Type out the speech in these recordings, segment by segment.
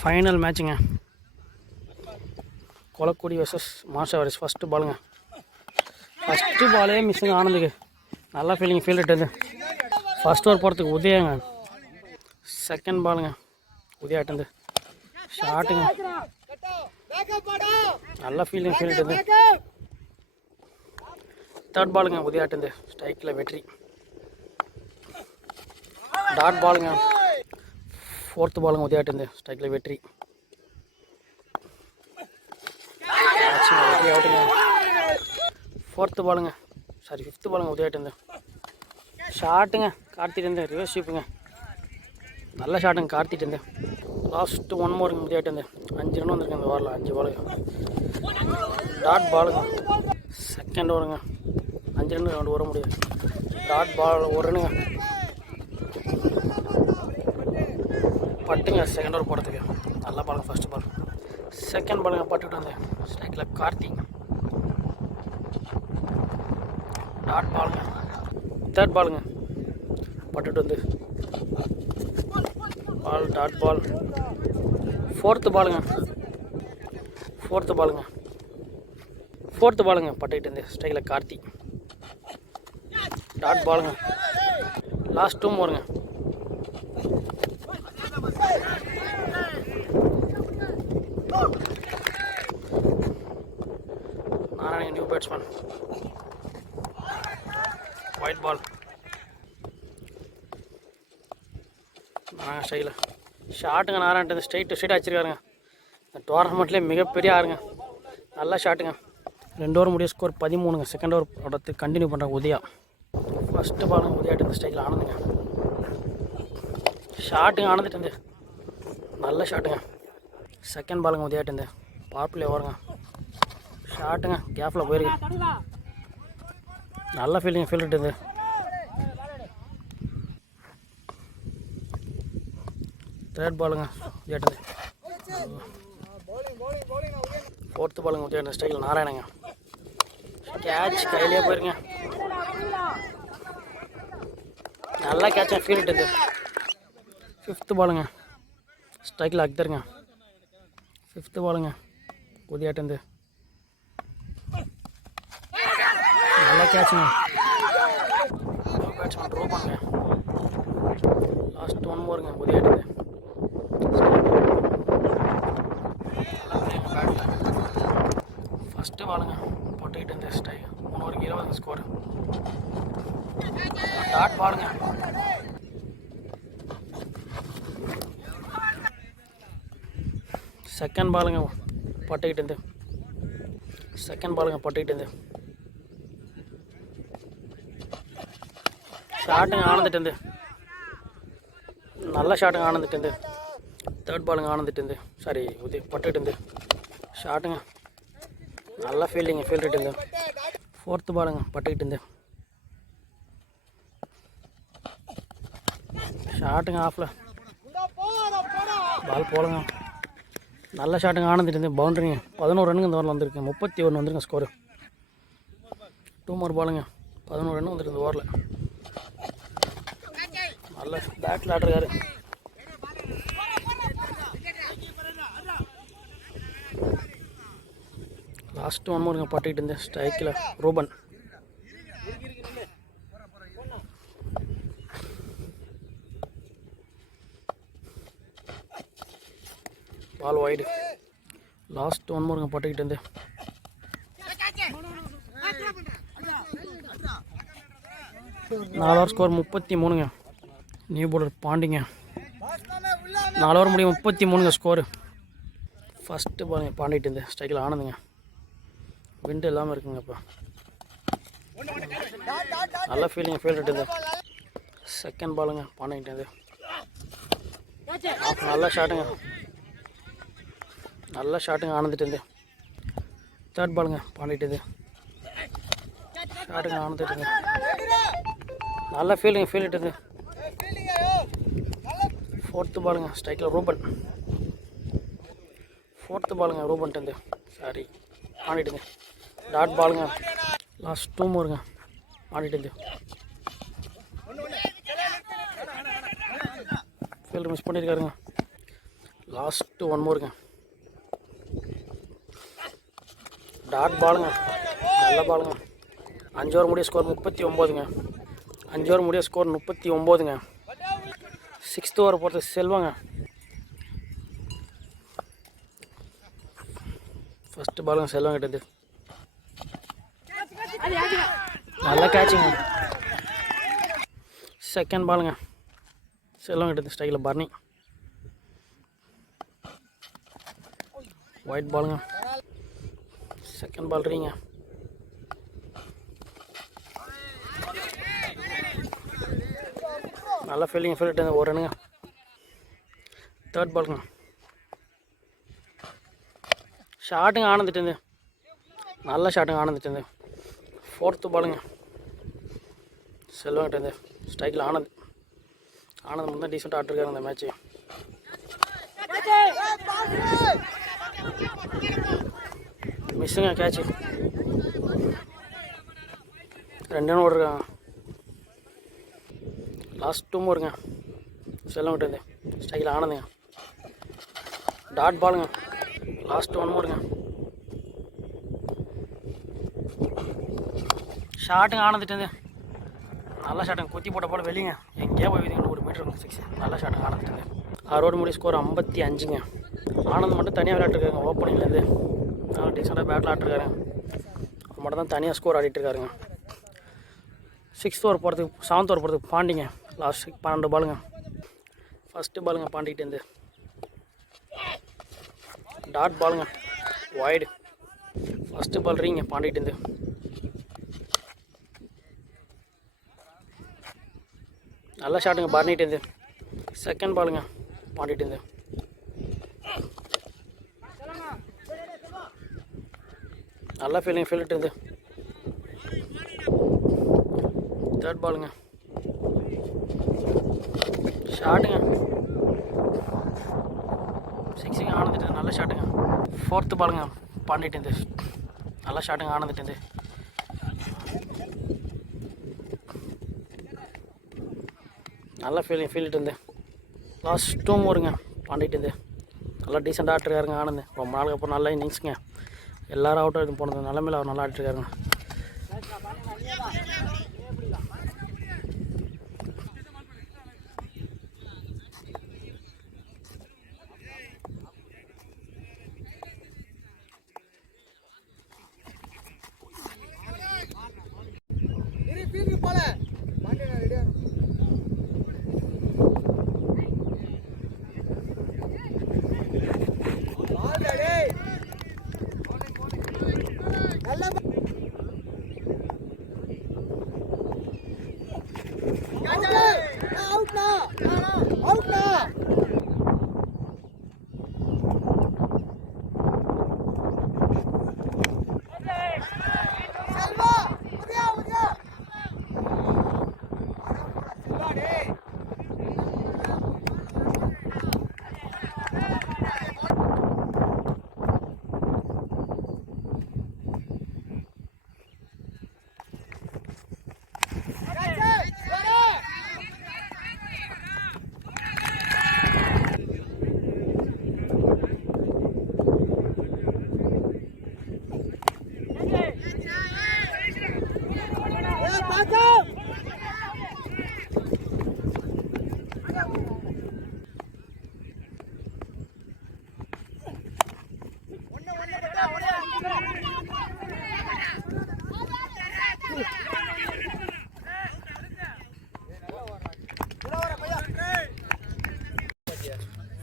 Final மேட்சுங்க. Kolakkudi versus மாஷாவரிஸ். First பாலுங்க. ஃபஸ்ட்டு பாலே மிஸ்ஸுங்க ஆனந்துக்கு. நல்லா ஃபீல்டு இட்டது. ஃபஸ்ட் ஓவர் போகிறதுக்கு உதயங்க. செகண்ட் பாலுங்க உதயாட்டந்து. ஷாட்டுங்க. நல்லா ஃபீல்டு இட்டது. தேர்ட் பாலுங்க உதயாட்டந்து. ஸ்ட்ரைக்கில் வெற்றி. டாட் பாலுங்க. ஃபோர்த்து பாலுங்க உதயாட்டந்து. ஸ்ட்ரைக்கில் வெற்றி. அவுட்டுங்க. ஃபோர்த்து பாலுங்க ஃபிஃப்த்து பாலுங்க உதயாட்டந்து. ஷாட்டுங்க கார்த்திட்டு ரிவர்ஸ் ஷீப்புங்க. நல்ல ஷாட்டுங்க கார்த்திட்டு. லாஸ்ட்டு 1 மோருங்க உதயாட்டந்து. 5 ரன் வந்துருக்கு இந்த ஓவரில். 5 பாலுங்க. டாட் பாலுங்க. செகண்ட் ஓவருங்க. 5 ரன் 2 வர முடியாது. டாட் பால் 1 ரன்னுங்க. பட்டுங்க செகண்ட் ஓவர் போகிறதுக்கு. நல்ல பாலுங்க ஃபஸ்ட்டு பால். செகண்ட் பாலுங்க பட்டுட்டு வந்தேன். ஸ்ட்ரைக்கில் கார்த்திக். டாட் பாலுங்க. தேர்ட் பாலுங்க பட்டுட்டு வந்து பால். Dot ball. ஃபோர்த்து பாலுங்க பட்டுக்கிட்டு இருந்து. ஸ்ட்ரைக்கில் கார்த்திக். டாட் பாலுங்க. லாஸ்ட் 2 மோருங்க. Narayana new batsman. Wide ball. ஸ்டைலில் ஷாட்டுங்க. நாராயணன் ஸ்ட்ரைட் அடிச்சிருக்காருங்க. இந்த டோர்னமெண்ட்லேயே மிகப்பெரிய ஆறுங்க. நல்லா ஷாட்டுங்க. 2 ஓவர் முடிய ஸ்கோர் 13ங்க. செகண்ட் ஓவர் அடுத்து கண்டினியூ பண்ணுறாங்க உதயா. ஃபஸ்ட்டு பாலுங்க உதயாட்டு இந்த ஸ்டைலில் ஆனந்துங்க. ஷாட்டுங்க ஆனந்துட்டு. நல்ல ஷாட்டுங்க. செகண்ட் பாலுங்க உதயாட்டு பவர் பிளே ஓவருங்க. ஷாட்டுங்க கேப்பில் போயிருக்கு. நல்ல ஃபீல்டு. தேர்ட் பாலுங்க உதயாட்டு. ஃபோர்த்து பாலுங்க உதயாட்டு ஸ்டைலில் நாராயணங்க. கேட்ச் கையிலே போயிருங்க. நல்லா கேட்சாக ஃபீல்டு இட்டது. ஃபிஃப்த்து பாலுங்க ஸ்ட்ரைக்கில் அக்தருங்க. ஃபிஃப்த்து பாலுங்க உதயாட்டு. நல்லா கேட்சுங்க. பேட்ஸ்மேன் ட்ரோ பண்ணுங்க. லாஸ்ட் 1 மோருங்க உதயாட்டு. ஃபஸ்ட்டு பாலுங்க போட்டுக்கிட்டு இருந்த ஸ்டைல் 3 ஓவருக்கு 20 ஸ்கோர். டாட் பாலுங்க. செகண்ட் பாலுங்க பட்டுக்கிட்டு இருந்து. ஷாட்டுங்க ஆனந்துட்டு. நல்ல ஷாட்டுங்க ஆனந்துட்டு. தேர்ட் பாலுங்க ஆனந்துட்டு. சாரி பட்டுக்கிட்டு. ஷாட்டுங்க. நல்லா ஃபீல்டு. ஃபோர்த்து பாலுங்க பட்டுக்கிட்டு. ஷாட்டுங்க ஆஃபில். பால் போலுங்க. நல்ல ஷாட்டுங்க ஆனந்துட்டு. பவுண்டரிங்க. 11 ரன்னுங்க இந்த ஓவரில் வந்திருக்கு. 31 வந்துருங்க ஸ்கோரு. 2 மோர் பாலுங்க. 11 ரன் வந்துருக்கு இந்த ஓவரில். நல்ல பேட்டில் ஆடுறாரு. லாஸ்ட் 1 மோருங்க பட்டுக்கிட்டு ஸ்ட்ரைக்கில் ரூபன். Ball wide. லாஸ்ட் 1 மோருங்க பட்டுக்கிட்டு. 4 ஓவர் ஸ்கோர் 33ங்க. நியூ பவுலர் பாண்டிங்க. 4 ஓவர் முடியும் 33ங்க ஸ்கோரு. ஃபஸ்ட்டு பாருங்க பாண்டிட்டு ஸ்ட்ரைக்கில் ஆனந்துங்க. விண்டு இல்லாமல் இருக்குங்க. இப்போ நல்ல ஃபீல்டு. செகண்ட் பாலுங்க பாண்டிட்டு. நல்ல ஷாட்டுங்க ஆனந்துட்டு. தேர்ட் பாலுங்க பாண்டிட்டு. ஷாட்டுங்க ஆனந்துட்டு. நல்ல ஃபீல்டு. ஃபோர்த்து பாலுங்க ஸ்ட்ரைக்கில் ரூபன்ட்டு. சாரி ஆடிட்டுங்க. டாட் பாலுங்க. லாஸ்ட் 2 மோருங்க ஆடிட்டு. ஃபீல்டு மிஸ் பண்ணியிருக்காருங்க. லாஸ்ட்டு 1 மோருங்க. டாட் பாலுங்க, நல்ல பாலுங்க. 5 ஓவர் முடிய ஸ்கோர் 39ங்க. 5 ஓவர் முடிய ஸ்கோர் 39ங்க. 6th ஓவர் போகிறது செல்வங்க. ஃபஸ்ட்டு பாலுங்க செல்வம் கிட்டது. நல்ல கேட்சுங்க. செகண்ட் பாலுங்க செல்வம் கிட்டது. ஸ்டைலில் பர்னி. ஒயிட் பாலுங்க. செகண்ட் பால் ரீங்க. நல்லா ஃபீல்டிங் ஃபீல்ட் ஒரு ரனுங்க. தேர்ட் பாலுங்க. ஷாட்டுங்க ஆனந்துட்டு. நல்ல ஷாட்டுங்க ஆனந்துட்டு. ஃபோர்த்து பாலுங்க செல்வங்கிட்டேருந்து. ஸ்ட்ரைக்கில் ஆனந்த் மட்டும் தான் டீசெண்டாக ஆட்டிருக்காரு இந்த மேட்ச்சு. மிஸ்ஸுங்க கேட்சு. 2 ரன் ஓடுறாங்க. லாஸ்ட் 2 மோருங்க செல்வங்கிட்டேருந்து. ஸ்ட்ரைக்கில் ஆனந்துங்க. டாட் பாலுங்க. லாஸ்ட் 1 மோருங்க. ஷாட்டுங்க ஆனந்துட்டு. நல்ல ஷாட்டுங்க. குத்தி போட்ட போல் வெளிங்க எங்கேயா போய் 100 மீட்டர் 6. நல்ல ஷாட்டுங்க ஆனந்துட்டு. 6 ஓவர் முடிய ஸ்கோர் 55ங்க. ஆனந்த் மட்டும் தனியாக விளையாட்டுருக்காங்க ஓப்பனிங்லேருந்து. நல்லா டீசெண்டாக பேட்டில் ஆட்டிருக்காருங்க. அவர் மட்டும் தான் தனியாக ஸ்கோர் ஆடிட்டுருக்காருங்க. 6th ஓவர் போகிறதுக்கு 7th ஓவர் போகிறதுக்கு பாண்டிங்க. லாஸ்ட் 12 பாலுங்க. ஃபஸ்ட்டு பாலுங்க பாண்டிகிட்டேருந்து. டாட் பாலுங்க வைடு. ஃபஸ்ட்டு பால் ரீங்க பாண்டிகிட்டேருந்து. நல்ல ஷாட்டுங்க பர்னிட்டேருந்து. செகண்ட் பாலுங்க பாண்டிகிட்டேருந்து. நல்லா ஃபீல்டிட்டு. தேர்ட் பாலுங்க. ஷாட்டுங்க 6ங்க ஆனந்துட்டு. நல்ல ஷாட்டுங்க. 4th பாலுங்க பாண்டிகிட்டேருந்து. நல்ல ஷாட்டுங்க ஆனந்துட்டு. நல்லா ஃபீல்டிட்டு. லாஸ்ட் 2 மோருங்க பாண்டிகிட்டேருந்து. நல்லா டீசெண்டாக ஆட்டிருக்காருங்க ஆனந்த். ரொம்ப நாளுக்கு அப்புறம் நல்ல இன்னிங்ஸுங்க. எல்லாரும் அவுட் ஆகிட்டு போனது நிலமையில் அவர் நல்லா ஆடிட்டுருக்காருங்க.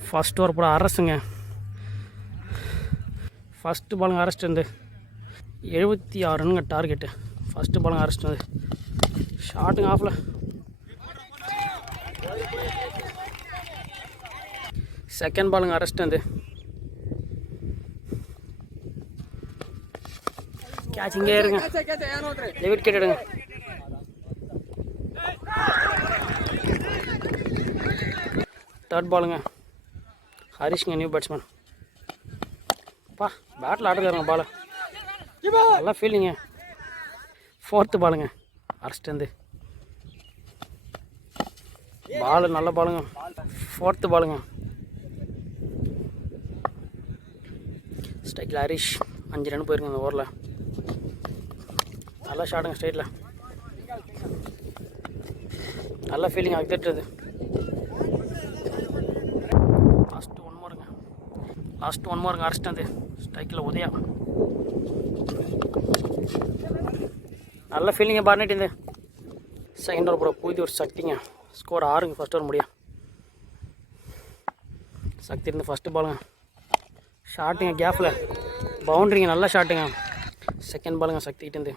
ஃபஸ்ட் ஓவர் போட அரசுங்க. ஃபஸ்ட்டு பாலுங்க அரெஸ்ட் வந்து 76 ரன்னுங்க டார்கெட்டு. ஃபஸ்ட்டு பாலுங்க அரெஸ்ட் வந்து. ஷாட்டுங்க ஆஃபில். செகண்ட் பாலுங்க அரெஸ்ட் வந்து. கேட்ச் இங்கே இருங்க. டேவிட் கேட் எடுங்க. தேர்ட் பாலுங்க ஹரிஷ்ங்க, நியூ பேட்ஸ்மேன். பா பேட்டில் ஆடுறாருங்க பாலை. நல்லா ஃபீலிங்க. ஃபோர்த்து பாலுங்க அரெஸ்ட் வந்து. பாலு நல்ல பாலுங்க. ஃபோர்த்து பாலுங்க ஸ்ட்ரைக்கில் ஹரிஷ் 5 ரன் போயிருங்க இந்த ஓவரில். நல்லா ஷாட்டுங்க ஸ்ட்ரைட்டில். நல்ல ஃபீலிங் அக்தட்டுறது. லாஸ்ட் ஒன் மோருங்க அரெஸ்ட் வந்து ஸ்ட்ரைக்கில் உதயா. நல்ல ஃபீலிங்க பார்னேட் இந்த செகண்ட் ஓவர் போகிற புது ஒரு சக்திங்க. ஸ்கோர் 6ங்க ஃபஸ்ட் ஓவர் முடியும். சக்தி இருந்து ஃபஸ்ட்டு பாலுங்க ஷாட்டுங்க கேப்பில் பவுண்ட்ரிங்க. நல்லா ஷாட்டுங்க. செகண்ட் பாலுங்க சக்திக்கிட்டு இருந்து.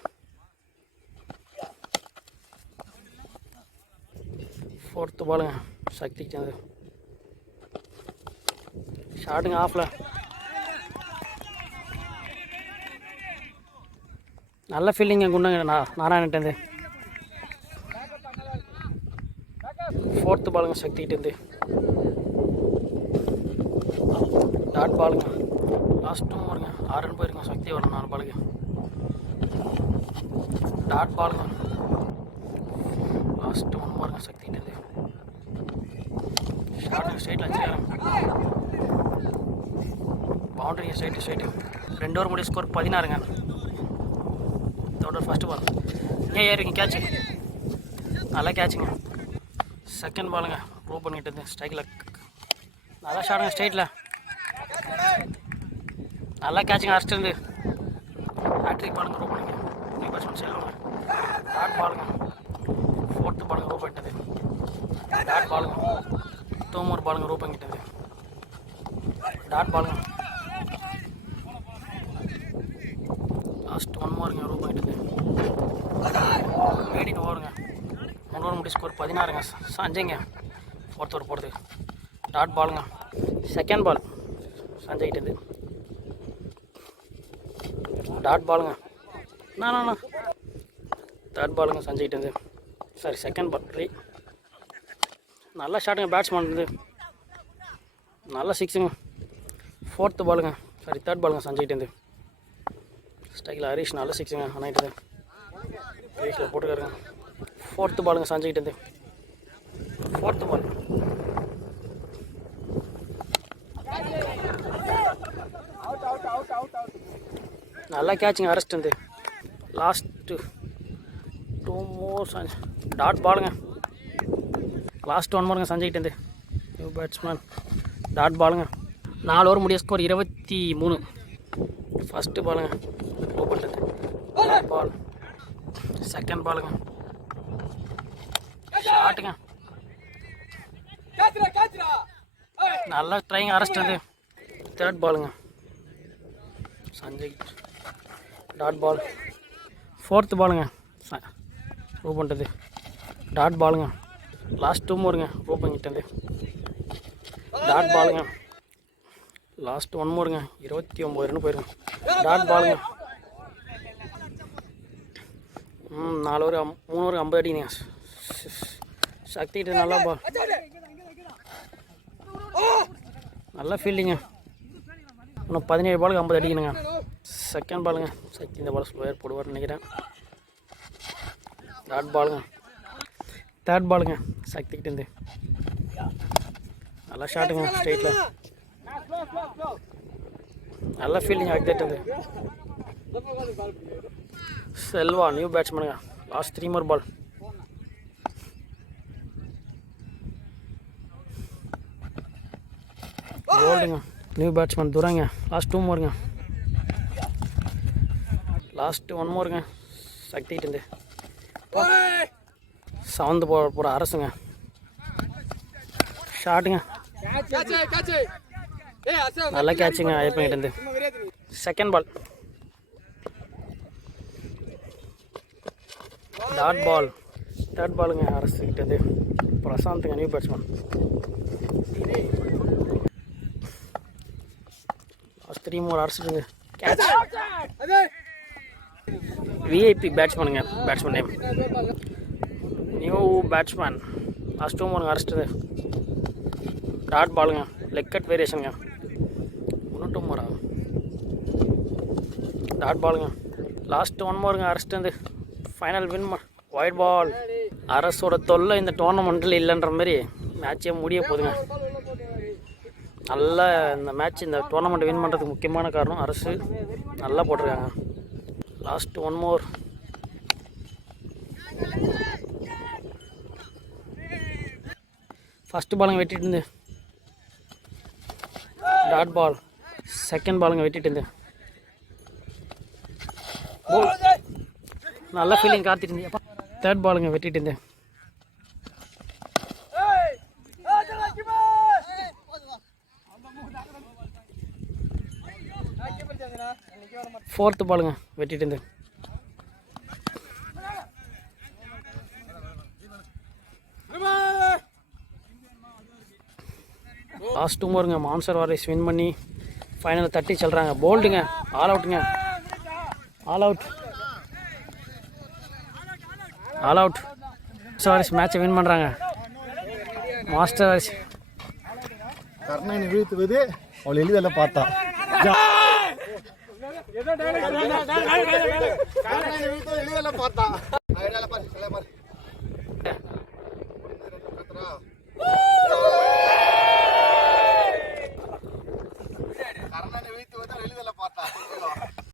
ஃபோர்த்து பாலுங்க சக்திக்கிட்டு இருந்து ஷாட்டுங்க ஆஃபில். நல்ல ஃபீல்டிங்க குண்டாங்க நாராயணட்டேருந்து. ஃபோர்த்து பாலுங்க சக்திக்கிட்டேருந்து. டாட் பாலுங்க லாஸ்ட்டும் வருங்க 6 ரன் போயிருங்க. சக்தி வரணும் 4 பாலுக்கு. டாட் பாலுங்க லாஸ்ட்டு 1 பாருங்க சக்திக்கிட்டேருந்து. ஷாட்டுங்க ஸ்ட்ரைட்டில் வச்சுருக்காங்க. பவுண்டரிங்க ஸ்ட்ரைட்டு 2 ஓவர் முடிய ஸ்கோர் 16ங்க. இதோட ஃபஸ்ட்டு பால் ஏன் ஏறிங்க கேட்சு. நல்லா கேட்சுங்க. செகண்ட் பாலுங்க ப்ரோ பண்ணிட்டு ஸ்ட்ரைக்கில். நல்லா ஷாட்டுங்க ஸ்ட்ரைட்டில். நல்லா கேட்சுங்க அரெஸ்ட் இருந்து. ஹேட்ரிக் பாலுங்க ப்ரோ பண்ணிங்க. பேட்ஸ்மேன் செய்வாங்க. டாட் பாலுங்க ஃபோர்த்து பாலுங்க ப்ரோ பண்ணிட்டது. டாட் பாலுங்க 2 பாலுங்க ப்ரோ பண்ணிட்டது. டாட் பாலுங்க லாஸ்ட் 1 மோருங்க ரூ பண்ணிட்டது. மேடிங் ஓவருங்க 3 ஓவர் முடி ஸ்கோர் 16ங்க. சஞ்சய்ங்க ஃபோர்த் ஓவர் போடுது. டாட் பாலுங்க செகண்ட் பால் சஞ்சய்கிட்டது. டாட் பாலுங்க நான் தேர்ட் பாலுங்க சஞ்சய்கிட்டது. சாரி செகண்ட் பால் நல்லா ஷாட்டுங்க பேட்ஸ்மேன் இருந்து. நல்லா சிக்ஸுங்க. ஃபோர்த்து பாலுங்க சாரி தேர்ட் பாலுங்க சஞ்சய்கிட்டேருந்து. ஸ்ட்ரைக்கில் ஹரிஷ் நல்ல சிக்ஸுங்க அண்ணாயிட்டது. ஹரிஷில் போட்டுக்காருங்க. ஃபோர்த்து பாலுங்க சஞ்சய்கிட்டேருந்து. ஃபோர்த்து பால் நல்லா கேட்சுங்க அரெஸ்ட் வந்து. லாஸ்ட்டு 2 மோர் டாட் பாலுங்க லாஸ்ட் 1 மோருங்க சஞ்சய்கிட்டேருந்து. நியூ பேட்ஸ்மேன் டாட் பாலுங்க 4 ஓவர் முடிய ஸ்கோர் 23. ஃபஸ்ட்டு பாலுங்க ப்ரோ பண்ணுறது. டாட் பால் செகண்ட் பாலுங்க ஷாட்டுங்க. நல்லா ட்ரைங் அரெஸ்ட் வந்து. தேர்ட் பாலுங்க சஞ்சய் டாட் பால். ஃபோர்த்து பாலுங்க ப்ரோ பண்ணுறது. டாட் பாலுங்க லாஸ்ட் 2 மோருங்க ப்ரோ பண்ணிட்டது. டாட் பாலுங்க லாஸ்ட் 1 மோருங்க 29 ரன் போயிருங்க. டாட் பாலுங்க 4 ஓவர் 3 ஓவர் 50 அடிங்க. சக்திகிட்ட நல்லா பால் நல்லா ஃபீல்டிங்க. இன்னும் 17 பாலுக்கு 50 அடிக்கணுங்க. செகண்ட் பாலுங்க சக்தி இந்த பால் ஸ்லோயர் போடுவார்னு நினைக்கிறேன். டாட் பாலுங்க தேர்ட் பாலுங்க சக்திக்கிட்டேருந்து. நல்லா ஷாட்டுங்க ஸ்ட்ரைட்டில். நல்ல ஃபீல்டிங் ஆகிட்டு. செல்வா நியூ பேட்ஸ்மேனுங்க லாஸ்ட் 3 மோர் பால். போல்டுங்க நியூ பேட்ஸ்மேன் துரைங்க லாஸ்ட் 2 மோருங்க. லாஸ்ட்டு 1 மோருங்க சக்திகிட்டேருந்து. 7th போகிற அரசுங்க ஷாட்டுங்க நல்லா கேட்சுங்க ஐயப்பங்கிட்டேருந்து. Second ball dot ball. Third பாலுங்க அரசுக்கிட்டேருந்து. பிரசாந்த்ங்க நியூ பேட்ஸ்மேன். லாஸ்ட் 3 மோர் அரசுங்க கேட்ச். விஐபி பேட்ஸ்மேனுங்க batsman name. New batsman last 2 மோருங்க அரஸ்ட்டு. டாட் பாலுங்க லெக் கட் வேரியேஷனுங்க 2 மோரா. டாட் பாலுங்க லாஸ்ட் 1 மோருங்க அரஸ்ட் வந்து. Final win white ball. அரசோட தொல்லை இந்த டோர்னமெண்ட்டில் இல்லைன்ற மாதிரி மேட்சே முடிய போகுதுங்க. நல்லா இந்த மேட்ச் இந்த டோர்னமெண்ட் வின் பண்ணுறதுக்கு முக்கியமான காரணம் அரசு நல்லா போட்டிருக்காங்க. Last one more. ஃபஸ்ட்டு பாலுங்க வெட்டிட்டு இருந்து டாட் பால். செகண்ட் பாலுங்க வெட்டிட்டு இருந்து நல்ல ஃபீலிங் காத்திட்டு இருந்தேன். தேர்ட் பாலுங்க வெட்டிட்டு இருந்தேன். ஃபோர்த்து பாலுங்க வெட்டிட்டு இருந்தேன். லாஸ்ட் ஓவருங்க மான்சர் வாரிஸ் வின் பண்ணி ஃபைனல் தட்டி செல்கிறாங்க. போல்டுங்க, ஆல் அவுட்டுங்க, all out, all out. Master warriors மேட்சை வின் பண்ணுறாங்க. மாஸ்டர் வாரிஸ் கர்ணனை வீழ்த்துவது அவள் எளிதில் பார்த்தா. எளிதில் பார்த்தா